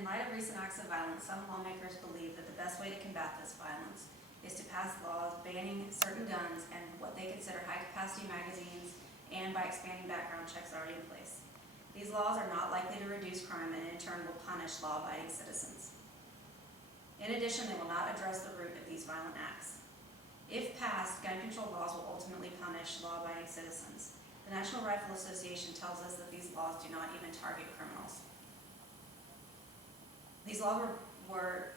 In light of recent acts of violence, some lawmakers believe that the best way to combat this violence is to pass laws banning certain guns and what they consider high-capacity magazines, and by expanding background checks already in place. These laws are not likely to reduce crime and in turn will punish law-abiding citizens. In addition, they will not address the root of these violent acts. If passed, gun control laws will ultimately punish law-abiding citizens. The National Rifle Association tells us that these laws do not even target criminals. These laws were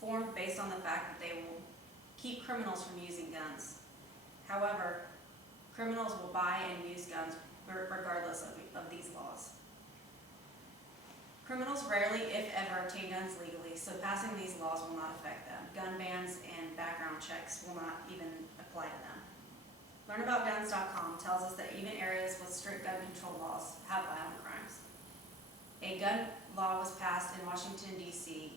formed based on the fact that they will keep criminals from using guns. However, criminals will buy and use guns regardless of these laws. Criminals rarely, if ever, obtain guns legally, so passing these laws will not affect them. Gun bans and background checks will not even apply to them. LearnAboutGuns.com tells us that even areas with strict gun control laws have violent crimes. A gun law was passed in Washington, D.C.,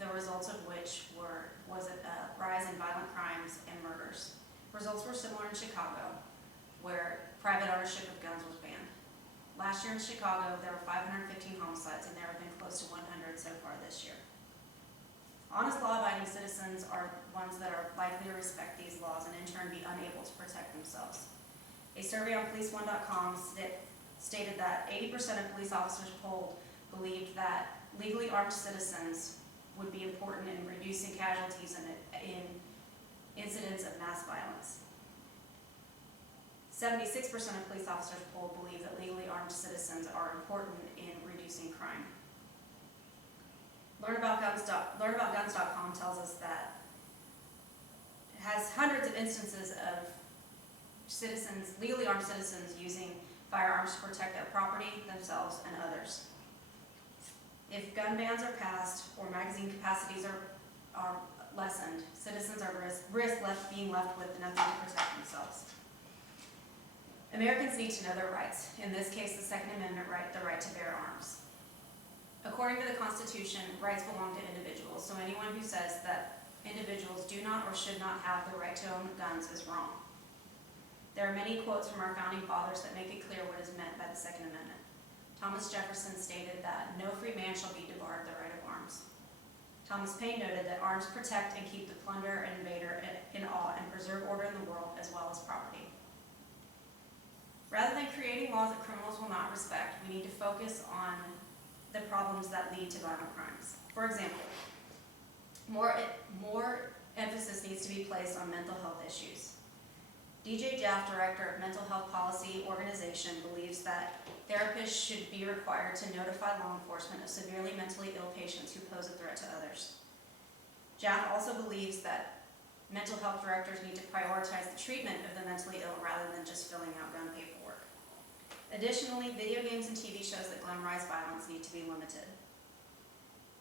the results of which was a rise in violent crimes and murders. Results were similar in Chicago, where private ownership of guns was banned. Last year in Chicago, there were 515 homicides, and there have been close to 100 so far this year. Honest law-abiding citizens are ones that are likely to respect these laws and in turn be unable to protect themselves. A survey on police1.com stated that 80% of police officers polled believed that legally armed citizens would be important in reducing casualties in incidents of mass violence. 76% of police officers polled believe that legally armed citizens are important in reducing crime. LearnAboutGuns.com tells us that it has hundreds of instances of citizens, legally armed citizens, using firearms to protect their property, themselves, and others. If gun bans are passed or magazine capacities are lessened, citizens are risk being left with nothing to protect themselves. Americans need to know their rights, in this case the Second Amendment right, the right to bear arms. According to the Constitution, rights belong to individuals, so anyone who says that individuals do not or should not have the right to own guns is wrong. There are many quotes from our founding fathers that make it clear what is meant by the Second Amendment. Thomas Jefferson stated that no free man shall be debarred the right of arms. Thomas Paine noted that arms protect and keep the plunderer and invader in awe and preserve order in the world as well as property. Rather than creating laws that criminals will not respect, we need to focus on the problems that lead to violent crimes. For example, more emphasis needs to be placed on mental health issues. DJ Jaff, Director of Mental Health Policy Organization, believes that therapists should be required to notify law enforcement of severely mentally ill patients who pose a threat to others. Jaff also believes that mental health directors need to prioritize the treatment of the mentally ill rather than just filling out gun paperwork. Additionally, video games and TV shows that glamorize violence need to be limited.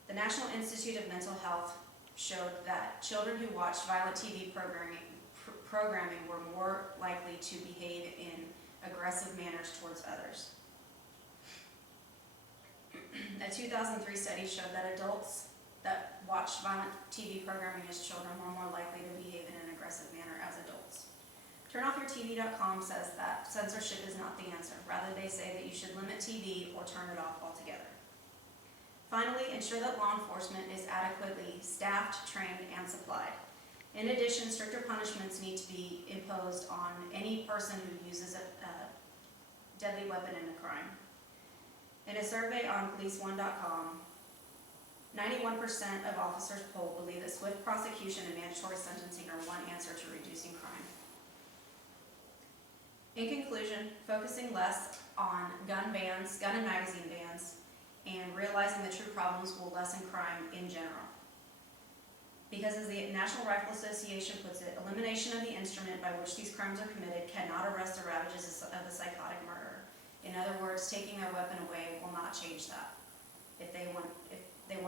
The National Institute of Mental Health showed that children who watched violent TV programming were more likely to behave in aggressive manners towards others. A 2003 study showed that adults that watched violent TV programming as children were more likely to behave in an aggressive manner as adults. TurnOffYourTV.com says that censorship is not the answer. Rather, they say that you should limit TV or turn it off altogether. Finally, ensure that law enforcement is adequately staffed, trained, and supplied. In addition, stricter punishments need to be imposed on any person who uses a deadly weapon in a crime. In a survey on police1.com, 91% of officers polled believe that swift prosecution and mandatory sentencing are one answer to reducing crime. In conclusion, focusing less on gun bans, gun and magazine bans, and realizing the true problems will lessen crime in general. Because as the National Rifle Association puts it, elimination of the instrument by which these crimes are committed cannot arrest the ravages of a psychotic murderer. In other words, taking their weapon away will not change that. If they want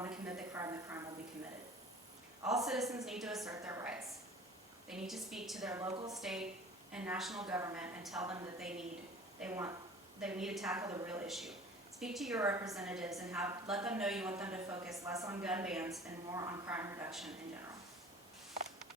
to commit the crime will be committed. All citizens need to assert their rights. They need to speak to their local, state, and national government and tell them that they need to tackle the real issue. Speak to your representatives and let them know you want them to focus less on gun bans and more on crime reduction in general.